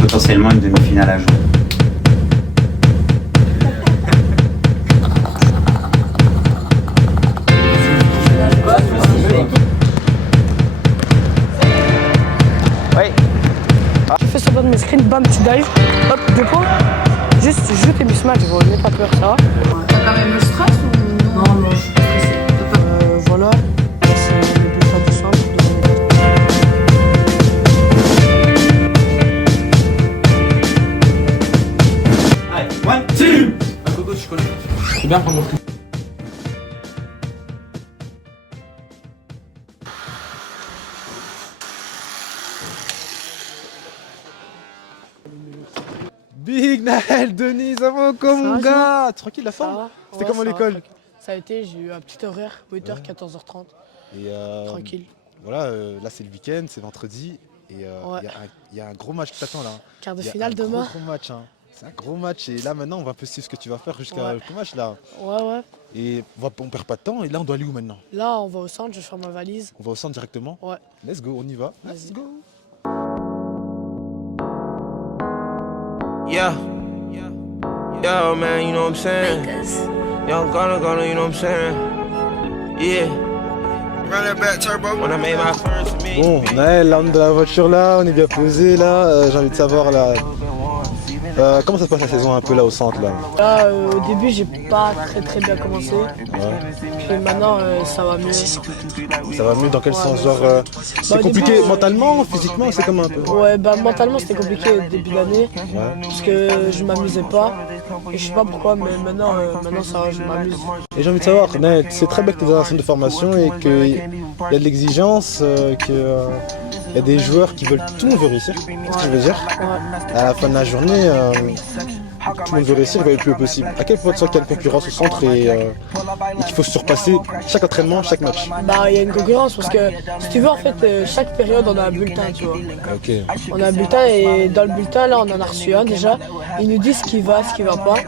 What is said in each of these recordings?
potentiellement une demi-finale à jouer. Tu fais semblant de me screen, bam, tu dives, hop, 2 points. Juste, je t'ai mis ce match, n'aie pas peur, ça va. T'as quand même le stress ou non? Non, je suis pas stressé. Voilà, c'est le bulletin du centre. Allez, one, two. Coco, tu connais. C'est bien prendre le Big Naël, Denis, ça va comme mon gars? Tranquille la forme? C'était comment l'école? Ça a été, j'ai eu un petit horaire, 8h, 14h30. Et Tranquille. Voilà, là c'est le week-end, c'est vendredi. Et il y a un gros match qui t'attend là. Quart de finale demain. Gros match, hein. C'est un gros match et là maintenant on va un peu suivre ce que tu vas faire jusqu'à le match là. Ouais. Et on perd pas de temps et là on doit aller où maintenant? Là, on va au centre, je vais faire ma valise. On va au centre directement? Ouais. Let's go, on y va. Vas-y. Let's go. Yeah. Yo, man, you know what I'm saying? Young Gunna, you know what I'm saying? Yeah. Run that back turbo. When I made my first me. Bon, Naël, là on est dans la voiture là, on est bien posé là. J'ai envie de savoir là. Comment ça se passe la saison un peu là au centre là? Là, au début, j'ai pas très bien commencé. Puis maintenant, ça va mieux. Ça va mieux dans quel sens? Genre, c'est au compliqué début, mentalement, physiquement, c'est comment un peu? Ouais, mentalement, c'était compliqué au début d'année. Parce que je m'amusais pas. Et je sais pas pourquoi, mais maintenant ça va, je m'amuse. Et j'ai envie de savoir, Naël, c'est très bien que tu es dans un centre de formation et qu'il y a de l'exigence, qu'il y a des joueurs qui veulent, tout le monde veut réussir, c'est ce que je veux dire. À la fin de la journée, tout le monde veut réussir, il va le plus haut possible. À quel point tu sens qu'il y a une concurrence au centre et qu'il faut se surpasser chaque entraînement, chaque match? Bah, il y a une concurrence parce que, si tu veux, en fait, chaque période, on a un bulletin, tu vois. Ok. On a un bulletin et dans le bulletin, là, on en a reçu un déjà. Ils nous disent ce qui va, ce qui va pas.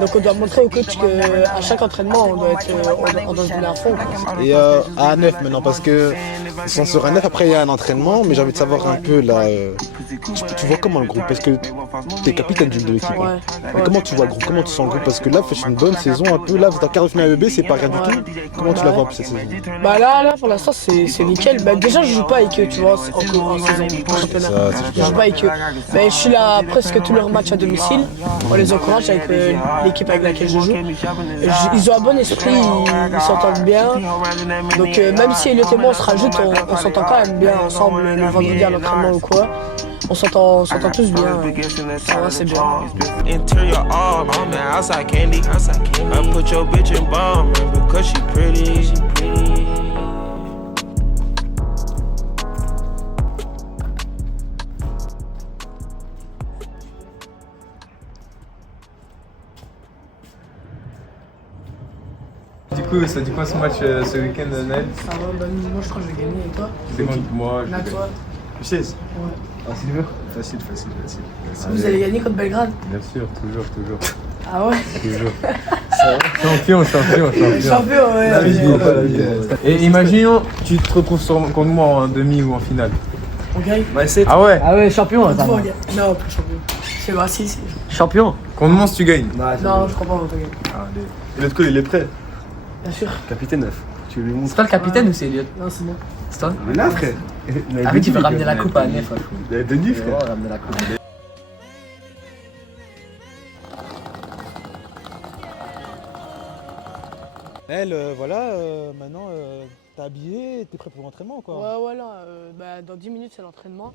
Donc, on doit montrer au coach qu'à chaque entraînement, on doit se donner à fond, quoi. Et à A9 maintenant, parce que ils sont sur A9, après il y a un entraînement, mais j'ai envie de savoir un peu là, tu vois comment le groupe? Parce que tu es capitaine de l'équipe. Hein. Mais comment tu vois le groupe? Comment tu sens le groupe? Parce que là, vous faites une bonne saison un peu. Là, vous êtes en quart de finale EB, c'est pas rien du tout. Comment tu la vois cette saison? Bah là, pour l'instant, c'est nickel. Bah, déjà, je joue pas avec eux, tu vois, en saison, en championnat. Je joue pas avec eux. Mais je suis là presque tous leurs matchs à domicile. On les encourage avec l'équipe avec laquelle je joue. Ils ont un bon esprit, ils s'entendent bien. Donc même si Elliot et moi on se rajoute, on s'entend quand même bien ensemble le vendredi à l'entraînement ou quoi. On s'entend tous bien. Ça va, c'est bien. Interior all, man, outside candy. I put your bitch in bomb, man, because she pretty. Du coup, ça dit quoi ce match ce week-end, Naël? Ça va, bah, moi je crois que je vais gagner et toi? C'est contre moi. Là, toi? Tu sais? Ouais. Ah, Silver? Facile. Vous allez gagner contre Belgrade? Bien sûr, toujours. Ah ouais? Toujours. Champion. Champion, ouais. Et imaginons, tu te retrouves contre moi en demi ou en finale. On gagne? Ah ouais? Ah ouais, champion, attends. On gagne. Non, pas champion. C'est bah si. Champion. Contre moi si tu gagnes. Non, je crois pas, on va gagner. Et l'autre coup, il est prêt. Bien sûr. Capitaine 9. Tu lui montres. C'est toi le capitaine ou c'est Elliot? Non, c'est moi. C'est toi? Mais là, frère. Ah oui, tu veux ramener la coupe à Nef. Il y a Denis, frère. Ouais, ramener la coupe. Elle, voilà, maintenant, t'es habillé, t'es prêt pour l'entraînement quoi? Ouais, voilà. Dans 10 minutes, c'est l'entraînement.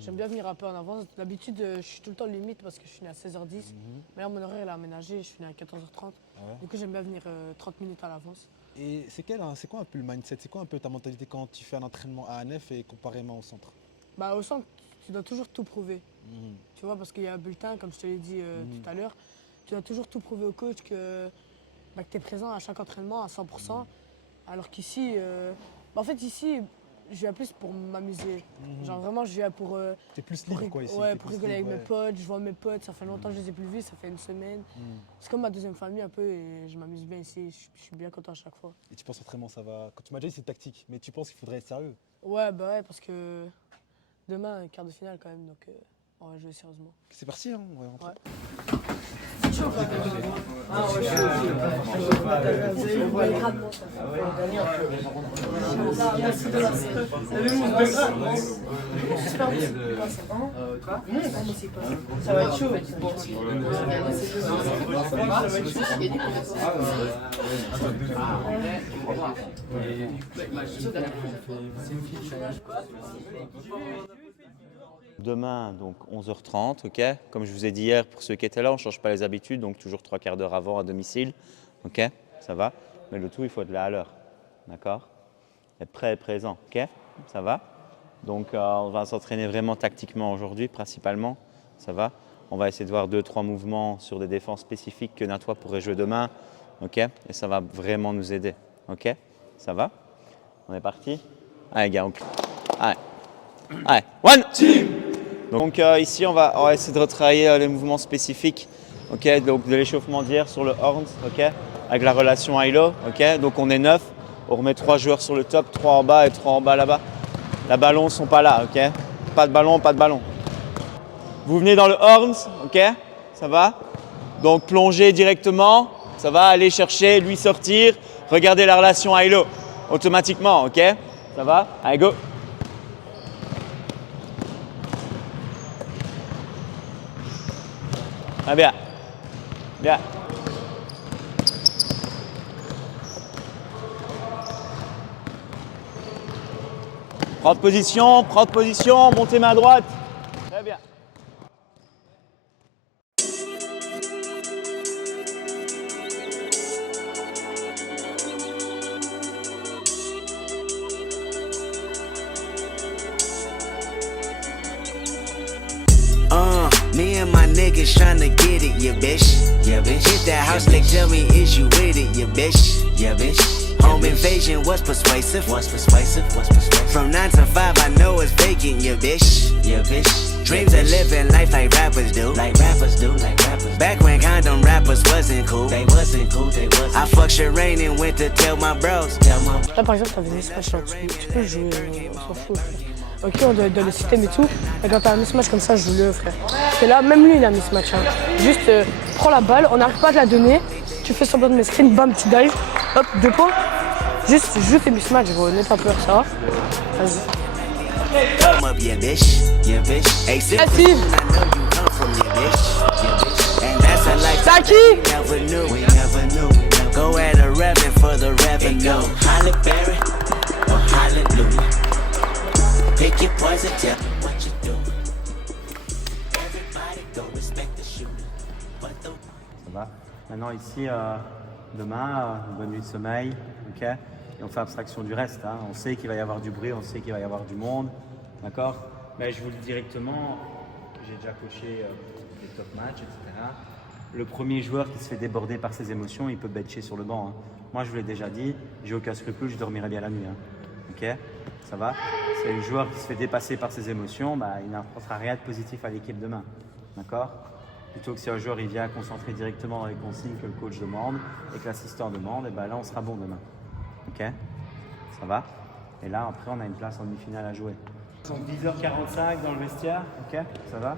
J'aime bien venir un peu en avance. D'habitude, je suis tout le temps limite parce que je suis né à 16h10. Mais là, mon horaire est aménagé, je suis né à 14h30. Du coup, j'aime bien venir 30 minutes à l'avance. Et c'est quoi un peu le mindset? C'est quoi un peu ta mentalité quand tu fais un entraînement à ANF et comparément au centre? Bah, au centre, tu dois toujours tout prouver. Tu vois, parce qu'il y a un bulletin, comme je te l'ai dit tout à l'heure. Tu dois toujours tout prouver au coach que tu es présent à chaque entraînement à 100%. Alors qu'ici, en fait, ici, je viens plus pour m'amuser. Genre vraiment, je viens pour. T'es plus libre quoi ici? Ouais, pour rigoler avec mes potes. Je vois mes potes, ça fait longtemps que je les ai plus vus, ça fait une semaine. C'est comme ma deuxième famille un peu et je m'amuse bien ici. Je suis bien content à chaque fois. Et tu penses entraînement ça va? Quand tu m'as déjà dit c'est tactique, mais tu penses qu'il faudrait être sérieux? Ouais, bah ouais, parce que demain, quart de finale quand même. Donc, On va jouer sérieusement. C'est parti, hein, on va rentrer. Ça va être chaud. Demain, donc 11h30, ok. Comme je vous ai dit hier, pour ceux qui étaient là, on ne change pas les habitudes, donc toujours 3/4 d'heure avant à domicile, ok. Ça va. Mais le tout, il faut être là à l'heure, d'accord. Être prêt et présent, ok. Ça va. Donc on va s'entraîner vraiment tactiquement aujourd'hui, principalement, ça va. On va essayer de voir 2-3 mouvements sur des défenses spécifiques que Natois pourrait jouer demain, ok. Et ça va vraiment nous aider, ok. Ça va. On est parti. Allez, gars, allez. Allez, one team. Donc ici, on va essayer de retravailler les mouvements spécifiques, ok, donc de l'échauffement d'hier sur le horns, ok, avec la relation high-low, ok. Donc on est 9, on remet 3 joueurs sur le top, 3 en bas et 3 en bas là-bas. Les ballons ne sont pas là, ok. Pas de ballon, pas de ballon. Vous venez dans le horns, ok, ça va. Donc plongez directement, ça va, aller chercher, lui sortir, regardez la relation high-low, automatiquement, ok, ça va. Allez, go. Ah bien, bien. Prendre position, montez main droite. Très bien. Me and my niggas tryna get it, yeah bitch. Yeah bitch. Hit that house, they tell me is you with it, yeah bitch. Yeah bitch. Home invasion was persuasive. Was persuasive. Was persuasive. From 9 to 5, I know it's vacant, yeah bitch. Yeah bitch. Dreams of living life like rappers do. Like rappers do. Like rappers. Back when condom rappers wasn't cool. They wasn't cool. They wasn't. I fucked Shireen and went to tell my bros. Là par exemple, t'avais des mismatchs là, tu peux jouer, on s'en fout. Ok, on doit être dans le système et tout. Et quand t'as un mismatch comme ça, joue-le, frère. Parce que là, même lui, il a un mismatch. Hein. Juste, prends la balle, on n'arrive pas à te la donner. Tu fais semblant de mes screens, bam, tu dives. Hop, 2 points. Juste, joue tes mismatchs, gros. N'aie pas peur, ça va. Vas-y. Active. Saki. Go at a revenue for the revenue. Halle Berry or hallelujah. Pick your poison, tell me what you do. Everybody go respect the shooter. Ça va. Maintenant ici, demain, bonne nuit de sommeil, ok. Et on fait abstraction du reste. Hein. On sait qu'il va y avoir du bruit, on sait qu'il va y avoir du monde, d'accord. Mais je vous le dis directement, j'ai déjà coaché des top matchs, etc. Le premier joueur qui se fait déborder par ses émotions, il peut bencher sur le banc. Hein. Moi, je vous l'ai déjà dit, j'ai aucun scrupule, je dormirai bien la nuit. Hein. Ok, ça va. C'est le joueur qui se fait dépasser par ses émotions, bah, il n'apportera rien de positif à l'équipe demain. D'accord. Plutôt que si un joueur il vient concentrer directement dans les consignes que le coach demande et que l'assistant demande, et ben là on sera bon demain. Ok, ça va. Et là après on a une place en demi-finale à jouer. 10h45 dans le vestiaire, ok, ça va.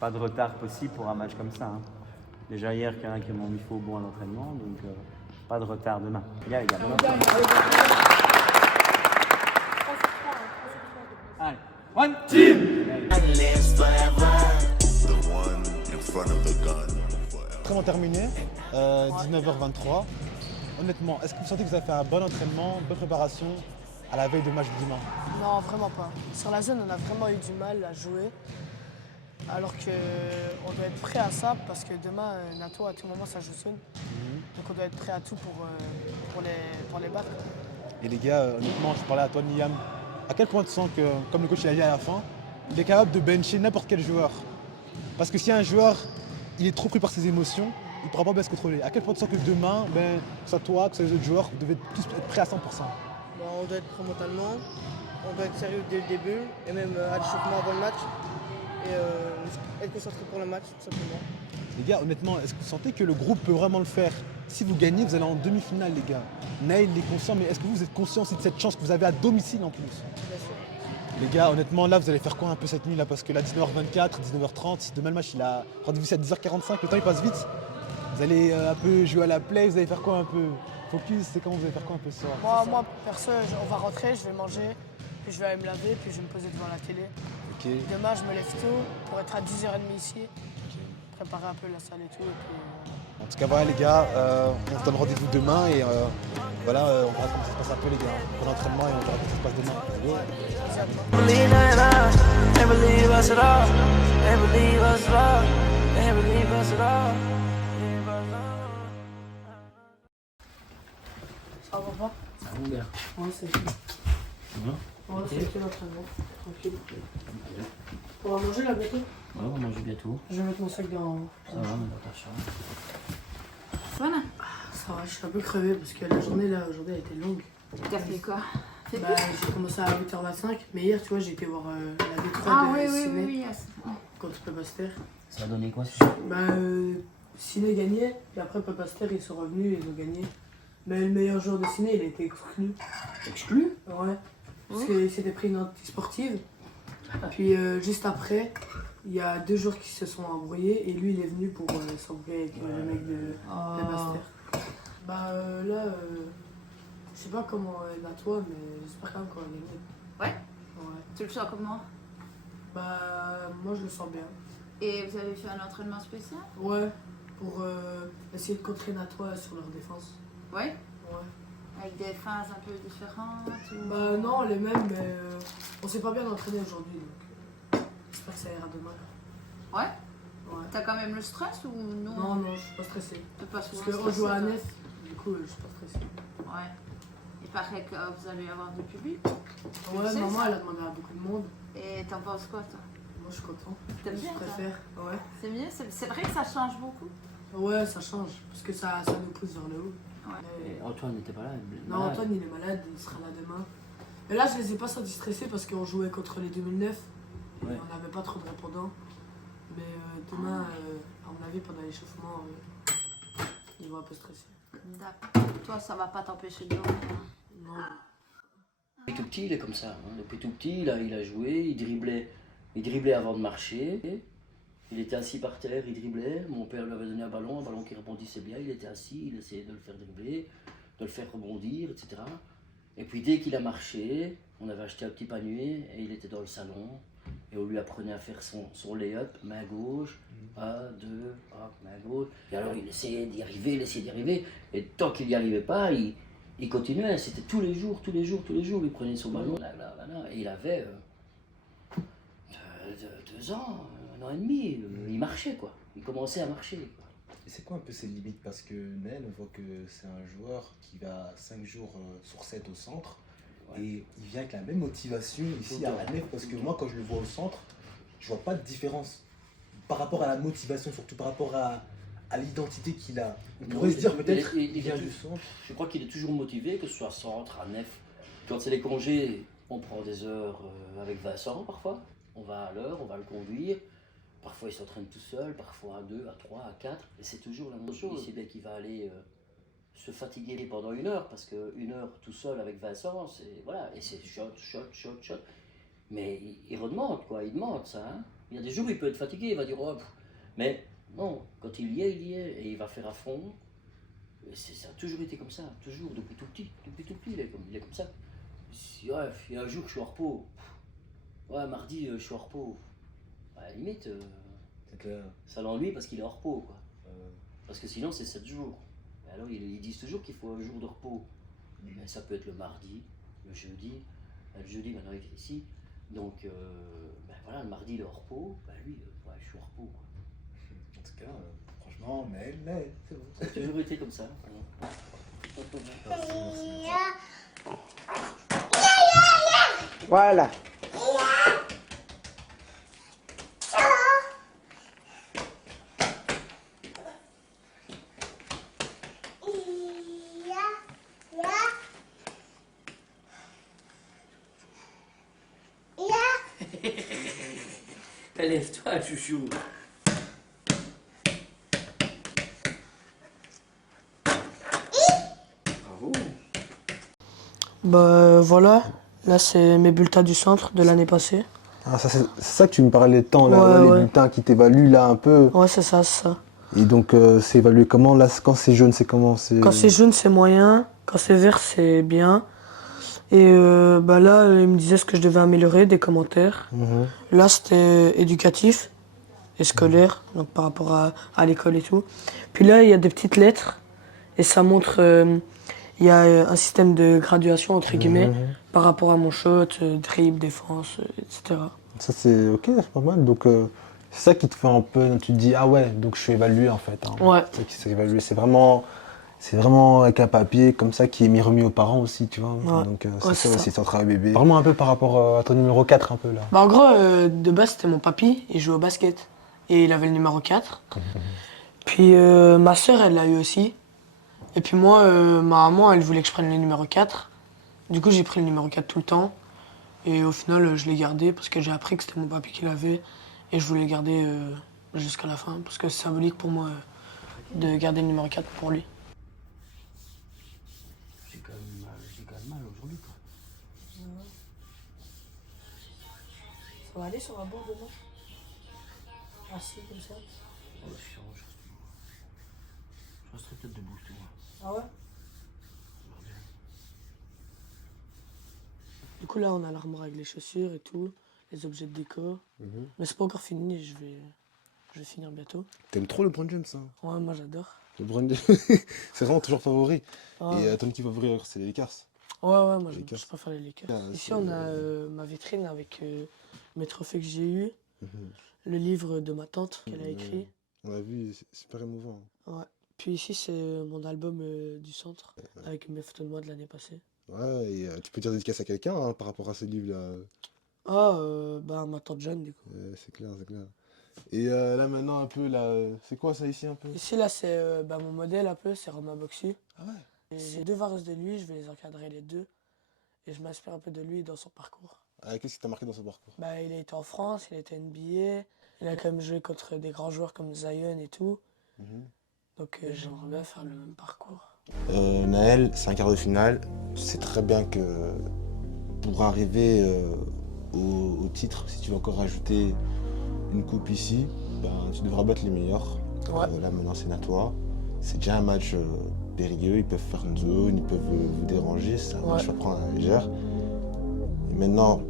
Pas de retard possible pour un match comme ça. Hein. Déjà hier, il y en a qui m'ont mis faux bon à l'entraînement, donc pas de retard demain. Bien les gars. Allez, one team. Entraînement terminé, 19h23. Honnêtement, est-ce que vous sentez que vous avez fait un bon entraînement, une bonne préparation à la veille de match de demain? Non, vraiment pas. Sur la zone, on a vraiment eu du mal à jouer. Alors qu'on doit être prêt à ça parce que demain, Nato, à tout moment, ça joue zone. Donc on doit être prêt à tout pour les battre. Et les gars, honnêtement, je parlais à toi, Niam. À quel point tu sens que, comme le coach l'a dit à la fin, il est capable de bencher n'importe quel joueur? Parce que si un joueur, il est trop pris par ses émotions, il ne pourra pas bien se contrôler. À quel point tu sens que demain, que ce soit toi, que ce soit les autres joueurs, vous devez tous être prêts à 100%? On doit être prêt mentalement, on doit être sérieux dès le début, et même à l'échauffement avant le match. Et être concentré pour le match, tout simplement. Les gars, honnêtement, est-ce que vous sentez que le groupe peut vraiment le faire? Si vous gagnez, vous allez en demi-finale, les gars. Naïl est conscient, mais est-ce que vous êtes conscient aussi de cette chance que vous avez à domicile en plus? Bien sûr. Les gars, honnêtement, là, vous allez faire quoi un peu cette nuit là? Parce que là, 19h24, 19h30, demain le match, il a rendez-vous c'est à 10h45, le temps il passe vite. Vous allez un peu jouer à la play, vous allez faire quoi un peu? Focus, c'est comment vous allez faire quoi un peu ce soir? Moi, perso, on va rentrer, je vais manger, puis je vais aller me laver, puis je vais me poser devant la télé. Ok. Demain, je me lève tôt pour être à 10h30 ici, préparer un peu la salle et tout. Et puis, En tout cas, voilà les gars, on se donne rendez-vous demain et voilà, on verra comment ça se passe un peu les gars, pour l'entraînement et on verra comment ça se passe demain. Go. Believe nothing else, they believe us at all. They believe us at all. They believe us at all. Ça va pas? Ça va bien. Ouais, c'est fini. Ouais, c'est fini l'entraînement, tranquille. On va manger là bientôt? Ouais, on va manger bientôt. Je vais mettre mon sac dans... Ça va, mais dans ta chambre. Ça va, je suis un peu crevé parce que la journée là, aujourd'hui, elle était longue. T'as fait quoi? Bah, j'ai commencé à 8h25, mais hier, tu vois, j'ai été voir la V3 Ah de oui, Ciné oui. contre Papaster. Ça a donné quoi ce soir? Bah, Ciné gagnait, et après Papaster, ils sont revenus, ils ont gagné. Mais le meilleur joueur de Ciné, il a été exclu. Exclu? Ouais, parce qu'il s'était pris une anti-sportive. Puis juste après, il y a 2 joueurs qui se sont embrouillés, et lui, il est venu pour s'embrouiller avec le mec de Papaster. Bah là, je sais pas comment elle va toi, mais j'espère quand même qu'on va gagner. Ouais? Ouais. Tu le sens comment? Bah, moi je le sens bien. Et vous avez fait un entraînement spécial? Ouais, pour essayer de contrer Natois sur leur défense. Ouais? Ouais. Avec des phases un peu différentes ou... Bah non, les mêmes, mais on s'est pas bien entraîné aujourd'hui, donc j'espère que ça ira demain. Ouais? Ouais. T'as quand même le stress ou non? Non, non, je suis pas stressé. T'es pas souvent Parce qu'on stressé, joue à toi? Nef, du coup je suis pas stressé. Ouais. Il paraît que vous allez avoir du public. Ouais, sais, maman ça. elle a demandé à beaucoup de monde. Et t'en penses quoi, toi? Moi je suis content. T'aimes bien, Je toi? préfère, ouais. C'est mieux? C'est vrai que ça change beaucoup? Ouais, ça change, parce que ça nous pousse vers le haut. Ouais. Mais- Et Antoine n'était pas là. Non, malade. Antoine il est malade, il sera là demain. Et là, je les ai pas sentis stressés parce qu'on jouait contre les 2009 et Ouais. on n'avait pas trop de répondants. Mais demain, à mon avis, pendant l'échauffement, ils vont un peu stresser. D'accord. Toi, ça va pas t'empêcher de dormir? Non. Depuis tout petit, il est comme ça. Hein. Depuis tout petit, il a joué, il driblait avant de marcher. Il était assis par terre, il driblait. Mon père lui avait donné un ballon qui rebondissait bien. Il était assis, il essayait de le faire dribbler, de le faire rebondir, etc. Et puis dès qu'il a marché, on avait acheté un petit panier et il était dans le salon. Et on lui apprenait à faire son lay-up, main gauche, 1, 2, hop, main gauche. Et alors il essayait d'y arriver, Et tant qu'il n'y arrivait pas, il continuait. C'était tous les jours. Il prenait son ballon, là, et il avait 2 ans, 1 an et demi. Il marchait, quoi. Il commençait à marcher, quoi. Et c'est quoi un peu ses limites? Parce que Nel, on voit que c'est un joueur qui va 5 jours sur 7 au centre. Ouais. Et il vient avec la même motivation ici Tout le à temps. la Nef, parce que moi quand je le vois au centre, je vois pas de différence par rapport à la motivation, surtout par rapport à l'identité qu'il a. On pourrait se dire peut-être il il vient est du toujours- centre. Je crois qu'il est toujours motivé, que ce soit centre, à nef. Quand c'est les congés, on prend des heures avec Vincent parfois. On va à l'heure, on va le conduire. Parfois il s'entraîne tout seul, parfois à 2, à 3, à 4. Et c'est toujours la même chose. Il sait bien qu'il va aller se fatiguer pendant 1 heure, parce qu'1 heure tout seul avec Vincent, c'est voilà, et c'est shot. Mais il redemande, quoi, il demande ça. Hein. Il y a des jours où il peut être fatigué, il va dire oh, pff. Mais non, quand il y est, et il va faire à fond. Et ça a toujours été comme ça, toujours, depuis tout petit, il est comme ça. Si, ouais, il y a un jour que je suis en repos, ouais, mardi je suis en repos. À la limite, C'est clair. ça l'ennuie parce qu'il est en repos, quoi. Parce que sinon c'est 7 jours. Et alors ils disent toujours qu'il faut un jour de repos. Mais ça peut être le mardi, le jeudi. Le jeudi maintenant il est ici. Donc ben voilà, le mardi il est en repos. Ben lui, ouais, je suis en repos, quoi. En tout cas, franchement, mais c'est bon. Ça a toujours été comme ça. Voilà. Lève-toi, chouchou. Bravo. Bah voilà, Là, c'est mes bulletins du centre de l'année passée. Ah, ça, c'est ça que tu me parlais de temps, là, Ouais, les ouais. bulletins qui t'évaluent là un peu. Ouais, c'est ça, c'est ça. Et donc, c'est évalué comment là? Quand c'est jaune, c'est comment? Quand c'est jaune, c'est moyen. Quand c'est vert, c'est bien. Et là, il me disait ce que je devais améliorer, des commentaires. Mhm. Là, c'était éducatif et scolaire, donc par rapport à l'école et tout. Puis là, il y a des petites lettres et ça montre, il y a un système de graduation, entre guillemets, par rapport à mon shot, dribble, défense, etc. Ça, c'est ok, c'est pas mal. Donc, c'est ça qui te fait un peu. Tu te dis, ah ouais, donc je suis évalué en fait. Hein. Ouais. C'est ça qui s'est évalué. C'est vraiment avec un papier comme ça qui est remis aux parents aussi, tu vois. Ouais. Donc, c'est Ouais, ça c'est aussi, ton travail bébé. Vraiment un peu par rapport à ton numéro 4, un peu là. Bah, en gros, de base, c'était mon papy, il jouait au basket. Et il avait le numéro 4. Puis ma soeur, elle l'a eu aussi. Et puis moi, ma maman, elle voulait que je prenne le numéro 4. Du coup, j'ai pris le numéro 4 tout le temps. Et au final, je l'ai gardé parce que j'ai appris que c'était mon papy qui l'avait. Et je voulais le garder jusqu'à la fin. Parce que c'est symbolique pour moi de garder le numéro 4 pour lui. J'ai quand même mal aujourd'hui, quoi. Ça va aller sur un bord demain? Assis comme ça? Oh, je resterai peut-être debout, tu vois. Ah ouais? Du coup, là, on a l'armoire avec les chaussures et tout, les objets de déco. Mais c'est pas encore fini, je vais finir bientôt. T'aimes trop le LeBron James, hein? Ouais, moi j'adore. LeBron James, c'est vraiment toujours favori. Ouais. Et ton équipe favori, c'est les Lakers. Ouais, moi Les je Lakers. préfère les Lakers. Ah, Ici, c'est- on a ma vitrine avec mes trophées que j'ai eus, le livre de ma tante qu'elle a écrit. On a vu, c'est super émouvant. Ouais. Puis ici, c'est mon album du centre avec mes photos de moi de l'année passée. Ouais, et tu peux dire dédicace à quelqu'un hein, par rapport à ce livre-là. Ma tante Jeanne, du coup. C'est clair, c'est clair. Et là maintenant un peu, là, c'est quoi ça ici un peu? Ici, là, c'est mon modèle un peu, c'est Romain Boxu. Ah ouais? Et j'ai 2 vareuses de lui, je vais les encadrer les deux. Et je m'inspire un peu de lui dans son parcours. Ah, qu'est-ce qui t'a marqué dans son parcours? Bah, il a été en France, il a été NBA, il a quand même joué contre des grands joueurs comme Zion et tout. Donc j'aimerais bien faire le même parcours. Naël, c'est un quart de finale. Tu sais très bien que pour arriver au titre, si tu veux encore rajouter une coupe ici, tu devras battre les meilleurs. Ouais. Là maintenant c'est à toi. C'est déjà un match périlleux, ils peuvent faire une zone, ils peuvent vous déranger, c'est un match à prendre à la légère. Et maintenant,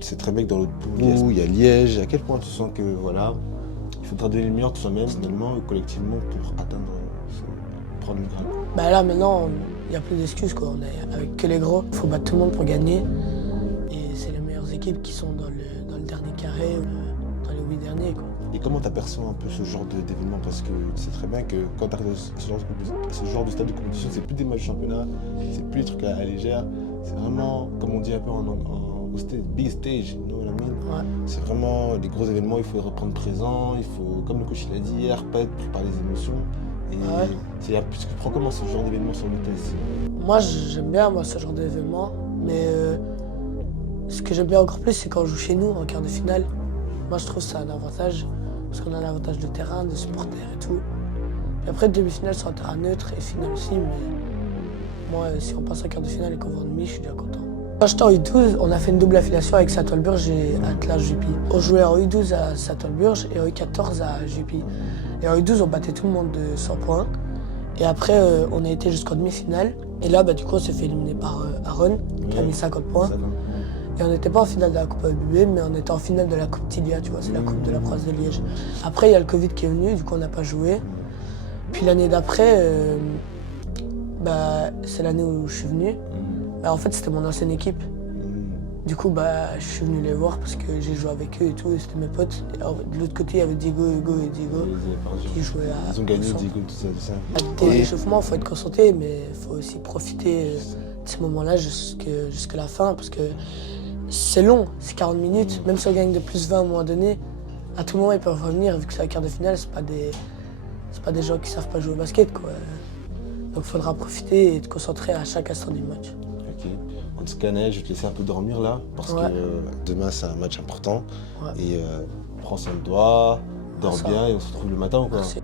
c'est très bien que dans l'autre poule, il y a Liège. À quel point tu sens que voilà, il faudra donner le meilleur de soi-même, personnellement et collectivement pour atteindre, prendre le grain. Bah là maintenant, il n'y a plus d'excuses quoi, on est avec que les gros. Il faut battre tout le monde pour gagner. Et c'est les meilleures équipes qui sont dans le dernier carré, dans les 8 derniers quoi. Et comment tu aperçois un peu ce genre d'événement? Parce que tu sais très bien que quand tu arrives à ce genre de stade de compétition, c'est plus des matchs de championnat, c'est plus des trucs à la légère, c'est vraiment, comme on dit un peu au stage, big stage, you know what I mean? Ouais. C'est vraiment des gros événements, il faut les reprendre présent, il faut, comme le coach l'a dit hier, pas être pris par les émotions. Et tu prends comment ce genre d'événement sur le test? Moi j'aime bien ce genre d'événement, mais ce que j'aime bien encore plus c'est quand on joue chez nous en quart de finale. Moi je trouve que c'est un avantage, parce qu'on a l'avantage de terrain, de supporters et tout. Et après demi-finale c'est un terrain neutre et finale aussi, mais moi si on passe en quart de finale et qu'on va en demi, je suis déjà content. Quand j'étais en U12, on a fait une double affiliation avec Saint-Olburge et Atlas Jupy. On jouait en U12 à Saint-Olburge et en U14 à Jupy. Et en U12 on battait tout le monde de 100 points. Et après on a été jusqu'en demi-finale. Et là du coup on s'est fait éliminer par Aaron, qui a mis 50 points. Et on n'était pas en finale de la Coupe ABB, mais on était en finale de la Coupe Tilia, tu vois, c'est la Coupe de la Province de Liège. Après, il y a le Covid qui est venu, du coup, on n'a pas joué. Puis l'année d'après, c'est l'année où je suis venu. En fait, c'était mon ancienne équipe. Du coup, je suis venu les voir parce que j'ai joué avec eux et tout, et c'était mes potes. Et de l'autre côté, il y avait Diego, Hugo et Diego qui jouaient à... Ils ont gagné, Diego, tout ça. À l'échauffement, il faut être concentré, mais il faut aussi profiter de ce moment-là jusqu'à la fin, parce que c'est long, c'est 40 minutes. Même si on gagne de plus 20 à un moment donné, à tout moment ils peuvent revenir, vu que c'est la quart de finale, c'est pas des gens qui savent pas jouer au basket quoi. Donc il faudra profiter et te concentrer à chaque instant du match. Ok. En tout cas, Naël, je vais te laisser un peu dormir là, parce que demain c'est un match important. Ouais. Et prends soin de toi, dors Ça. bien et on se retrouve le matin ou quoi? Merci.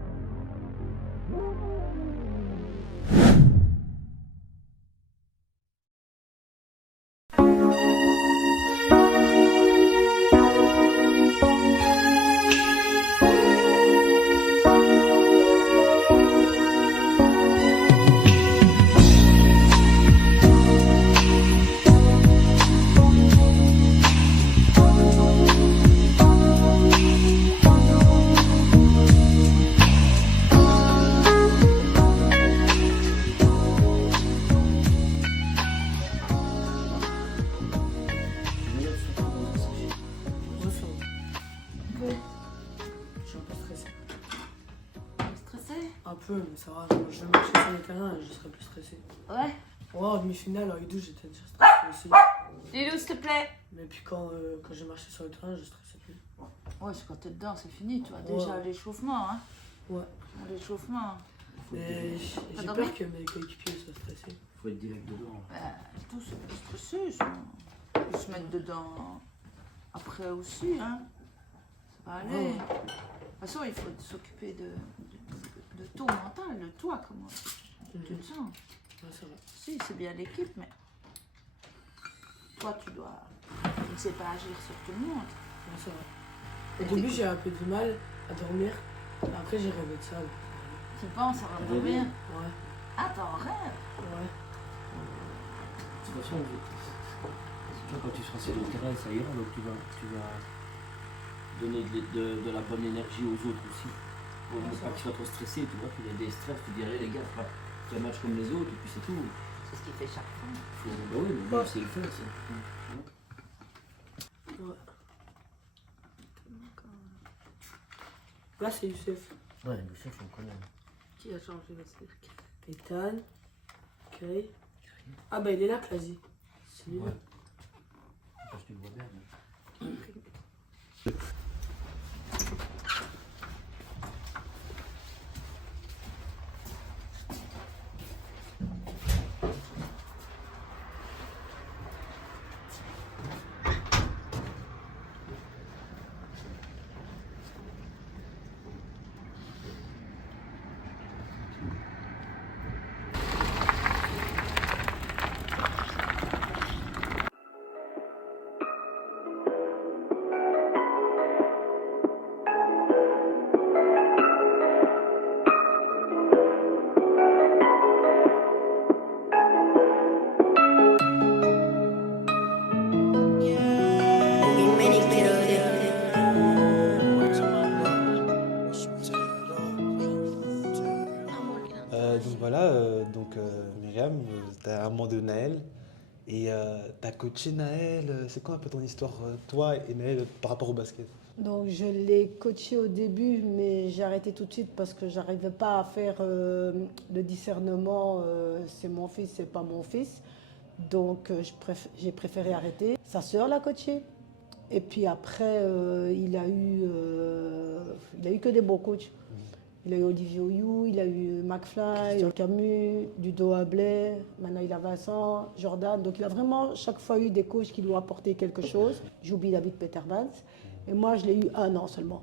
motivé? Je suis un peu stressé. Stressé? Un peu, mais ça va. Quand je vais marcher sur le terrain, je serai plus stressé. Ouais. Ouais, en demi-finale, en U12, j'étais déjà stressé aussi. Dis-le, s'il te plaît. Mais puis quand j'ai marché sur le terrain, je stressais plus. Ouais, c'est quand t'es dedans, c'est fini. Tu vois Ouais. déjà l'échauffement, hein. Ouais. L'échauffement. Mais j'ai Attends, peur que mes coéquipiers soient stressés. Faut être direct dedans. Tous sont stressés, ils se mettent dedans après aussi, hein. Ça va aller. Ouais. De toute façon, il faut s'occuper de ton mental, de toi, comment tu te sens. Ouais, ça va. Si, c'est bien l'équipe, mais toi, tu ne sais pas agir sur tout le monde. Ouais, ça va. Au début, j'ai un peu du mal à dormir. Après, j'ai rêvé de ça. Tu penses à dormir? Ouais. Ah, t'en rêves? Ouais. De toute façon, tu vois, quand tu seras sur le terrain, ça ira, donc tu vas donner de la bonne énergie aux autres aussi. Pour ne pas qu'ils soient trop stressés, tu vois, qu'il y a des stress, tu dis allez les gars, c'est un match comme les autres, et puis c'est tout. C'est ce qu'il fait chaque fois. Bah oui, mais c'est le fait, ça. Ouais. Là, c'est Youssef. Ouais, le chef, on connaît. Qui a changé le cirque? Ethan. Kay. Ah bah il est là, Clazy. C'est lui là. Parce que tu le vois bien. Donc voilà, Myriam, tu as un moment de Naël et tu as coaché Naël. C'est quoi un peu ton histoire, toi et Naël, par rapport au basket? Donc je l'ai coaché au début, mais j'ai arrêté tout de suite parce que j'arrivais pas à faire le discernement, c'est mon fils, c'est pas mon fils. Donc j'ai préféré arrêter. Sa sœur l'a coaché. Et puis après, il a eu que des beaux coachs. Il a eu Olivier Oyou, il a eu McFly, Camus, Dudo Ablay, maintenant il a Vincent, Jordan. Donc il a vraiment chaque fois eu des coachs qui lui ont apporté quelque chose. J'oublie David Peterbans. Et moi, je l'ai eu 1 an seulement.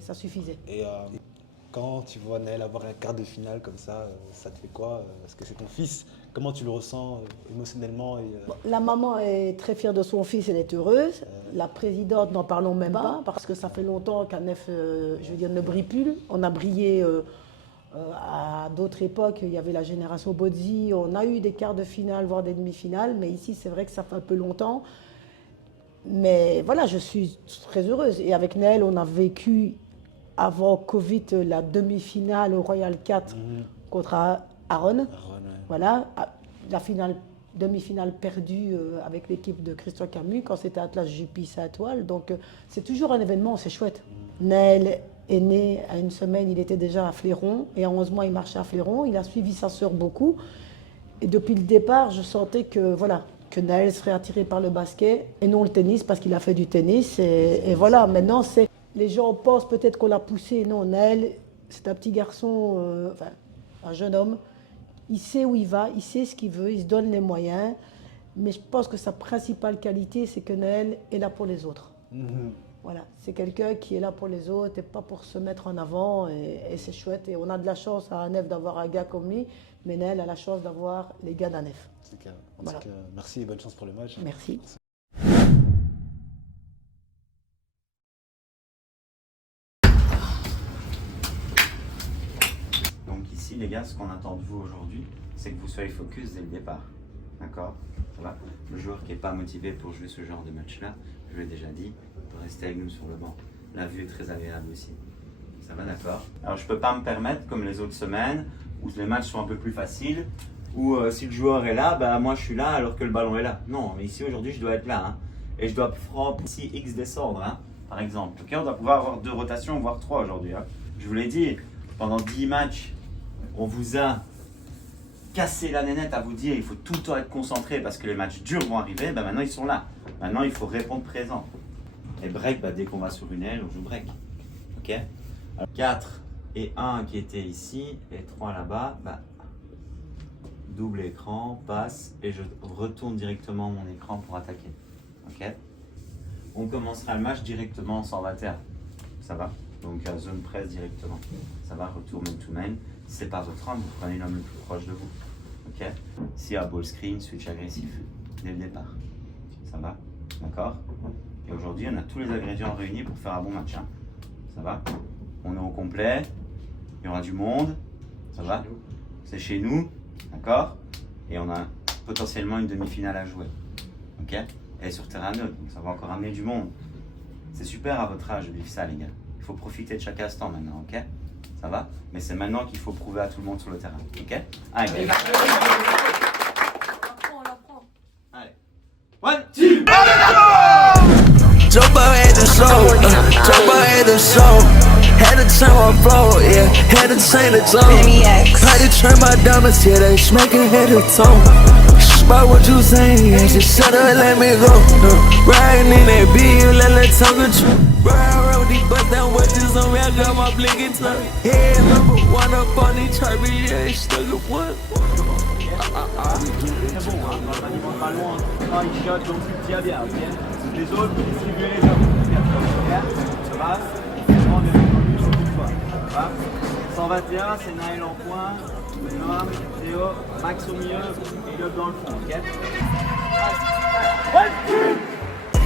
Ça suffisait. Et quand tu vois Naël avoir un quart de finale comme ça te fait quoi? Parce que c'est ton fils. Comment tu le ressens émotionnellement Bon, la maman est très fière de son fils, elle est heureuse. La présidente, n'en parlons même pas, parce que ça fait longtemps qu'Anef, ne brille plus. On a brillé à d'autres époques. Il y avait la génération Bozzi. On a eu des quarts de finale, voire des demi-finales. Mais ici, c'est vrai que ça fait un peu longtemps. Mais voilà, je suis très heureuse. Et avec Naël, on a vécu, avant Covid, la demi-finale au Royal 4 contre Aaron. Ouais. Voilà, la demi-finale perdue avec l'équipe de Christian Camus quand c'était Atlas Juppie Saint-Oile. Donc c'est toujours un événement, c'est chouette. Naël est né à 1 semaine, il était déjà à Fléron. Et à 11 mois, il marchait à Fléron. Il a suivi sa sœur beaucoup. Et depuis le départ, je sentais que Naël serait attiré par le basket et non le tennis, parce qu'il a fait du tennis. Et voilà, maintenant, les gens pensent peut-être qu'on l'a poussé. Non, Naël, c'est un petit garçon, un jeune homme. Il sait où il va, il sait ce qu'il veut, il se donne les moyens. Mais je pense que sa principale qualité, c'est que Naël est là pour les autres. Voilà, c'est quelqu'un qui est là pour les autres et pas pour se mettre en avant. Et c'est chouette. Et on a de la chance à Anef d'avoir un gars comme lui. Mais Naël a la chance d'avoir les gars d'Anef. C'est clair. Voilà. Merci et bonne chance pour le match. Merci. Donc ici, les gars, ce qu'on attend de vous aujourd'hui, c'est que vous soyez focus dès le départ. D'accord? Ça va? Le joueur qui n'est pas motivé pour jouer ce genre de match-là, je l'ai déjà dit, peut rester avec nous sur le banc. La vue est très agréable aussi. Ça va, d'accord? Alors je ne peux pas me permettre, comme les autres semaines, où les matchs sont un peu plus faciles, où si le joueur est là, bah, moi je suis là alors que le ballon est là. Non, mais ici aujourd'hui je dois être là. Hein. Et je dois prendre ici X descendre. Hein. par exemple. Ok, on doit pouvoir avoir 2 rotations, voire 3 aujourd'hui. Hein. Je vous l'ai dit, pendant 10 matchs, on vous a cassé la nénette à vous dire il faut tout le temps être concentré parce que les matchs durs vont arriver. Ben maintenant, ils sont là. Maintenant, il faut répondre présent. Et break, dès qu'on va sur une aile, on joue break. Ok, alors, 4 et 1 qui étaient ici et 3 là-bas. Double écran, passe et je retourne directement mon écran pour attaquer. Ok. On commencera le match directement en 121. Ça va? Donc zone presse directement. Ça va? Retour man to man. Si c'est pas votre homme, vous prenez l'homme le plus proche de vous. Ok. S'il y a ball screen, switch agressif dès le départ. Ça va? D'accord? Et aujourd'hui, on a tous les ingrédients réunis pour faire un bon match. Hein. Ça va? On est au complet. Il y aura du monde. Ça va? C'est chez nous. D'accord? Et on a potentiellement une demi-finale à jouer. Ok? Et sur terrain neutre, donc ça va encore amener du monde. C'est super à votre âge de vivre ça, les gars. Il faut profiter de chaque instant maintenant, ok? Ça va? Mais c'est maintenant qu'il faut prouver à tout le monde sur le terrain, ok? Allez, allez. 1, 2, Joe had the soul, Joe had the soul. Had to turn my flow, yeah, had to change the tone. Had to turn my diamonds, yeah, they smacking head to toe. About what you saying, yeah, just shut up and let me go. Riding in that beat, you let that talk the truth. Ride with these bust down watches on me, I got my blinking tongue. Yeah, number 1 up on these charts, yeah, it's stuck at 1. C'est bon, hein, on va pas loin. Quand il shot, donc tu tiens bien, ok? Les autres, distribuez les hommes. Ça va? On est sur une fois. Ça va? 121, c'est Naël en point. Noam, Théo, Max au milieu et Yob dans le fond, ok?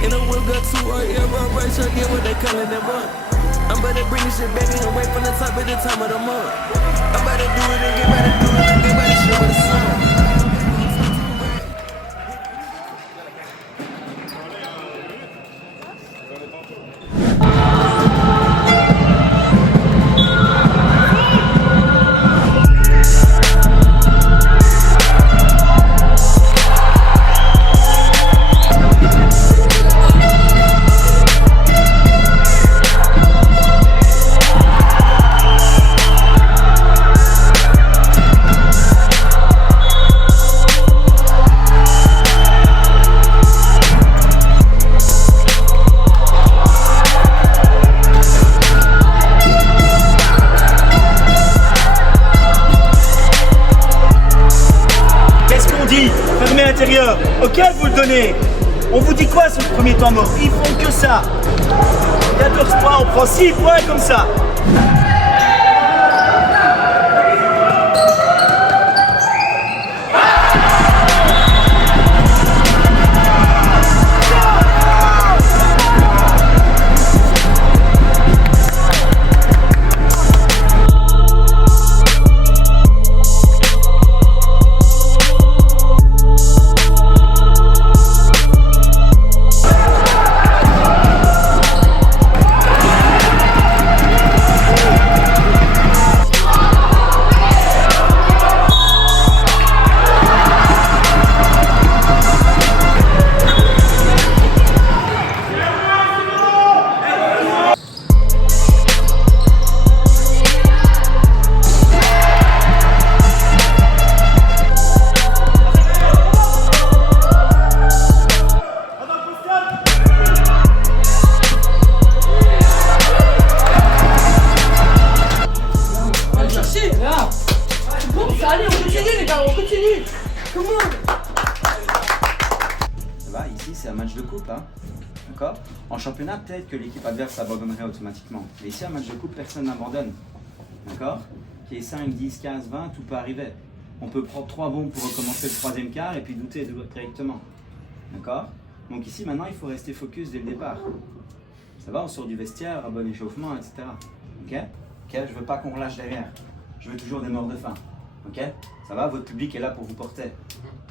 In a will go to a hero race, I get what they calling them up. I'm about to bring this shit back in away from the top at the time of the month. I'm about to do it and get ready to do it and get ready to show the sun. Ok, vous le donnez. On vous dit quoi sur le premier temps mort? Ils font que ça. 14 points, on prend 6 points comme ça. Allez, on continue les gars, on continue. Comment? Ça va, ici c'est un match de coupe, hein. D'accord? En championnat, peut-être que l'équipe adverse abandonnerait automatiquement. Mais ici, un match de coupe, personne n'abandonne. D'accord? Qu'il y ait 5, 10, 15, 20, tout peut arriver. On peut prendre 3 bombes pour recommencer le 3e quart et puis douter directement. D'accord? Donc ici, maintenant, il faut rester focus dès le départ. Ça va, on sort du vestiaire, un bon échauffement, etc. Ok? Ok, je veux pas qu'on relâche derrière. Je veux toujours des morts de faim. Ok? Ça va, votre public est là pour vous porter.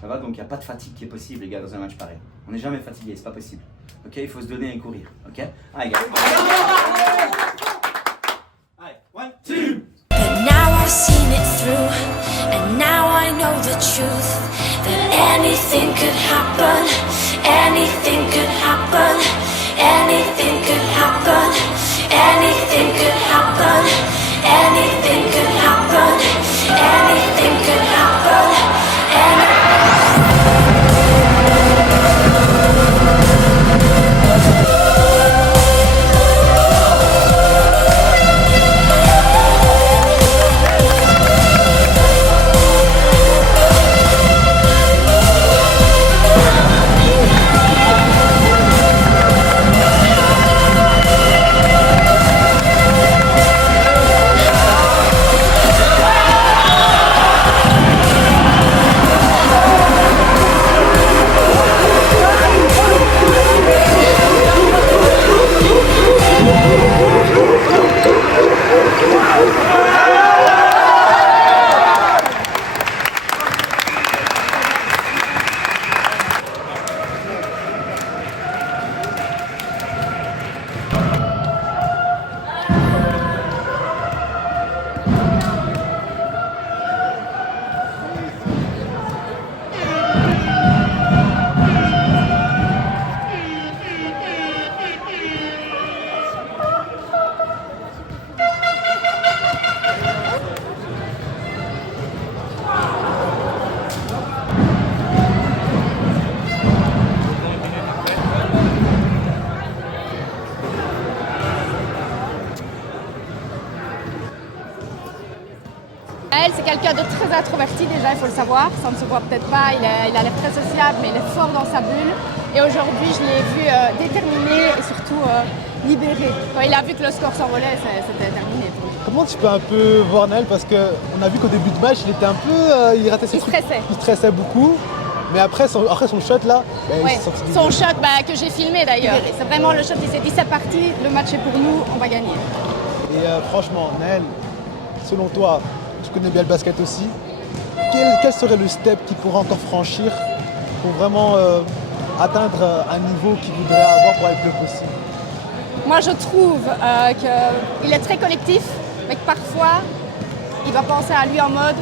Ça va, donc il n'y a pas de fatigue qui est possible, les gars, dans un match pareil. On n'est jamais fatigué, c'est pas possible. Ok, il faut se donner et courir. Ok? Allez, gars. Allez, 1, 2. But now I've seen it through, and now I know the truth. That anything could happen, anything could happen, anything could happen. anything could happen. Anything could happen. Anything could happen. C'est quelqu'un de très introverti déjà, il faut le savoir, ça ne se voit peut-être pas, il a l'air très sociable mais il est fort dans sa bulle et aujourd'hui je l'ai vu déterminé et surtout libéré. Quand il a vu que le score s'envolait, c'était terminé. Comment tu peux un peu voir Naël, parce qu'on a vu qu'au début de match il était un peu, il ratait ses trucs, il stressait beaucoup, mais après son shot là, ouais. Son shot que j'ai filmé d'ailleurs, c'est vraiment le shot, il s'est dit c'est parti, le match est pour nous, on va gagner. Et franchement Naël, selon toi, tu connais bien le basket aussi. Quel serait le step qu'il pourrait encore franchir pour vraiment atteindre un niveau qu'il voudrait avoir pour être le possible? Moi, je trouve qu'il est très collectif, mais que parfois, il va penser à lui en mode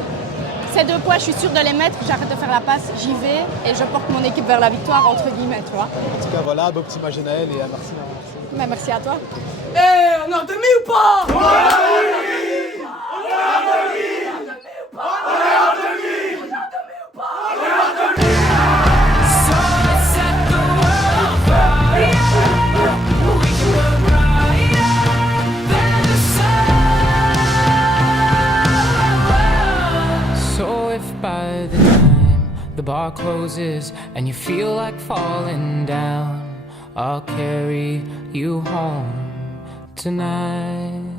ces 2 points, je suis sûre de les mettre, j'arrête de faire la passe, j'y vais et je porte mon équipe vers la victoire, entre guillemets, tu vois. En tout cas, voilà, bon petit match de Naël et merci. Mais merci à toi. On est en demi ou pas? On est en demi! So if by the time the bar closes and you feel like falling down, I'll carry you home tonight.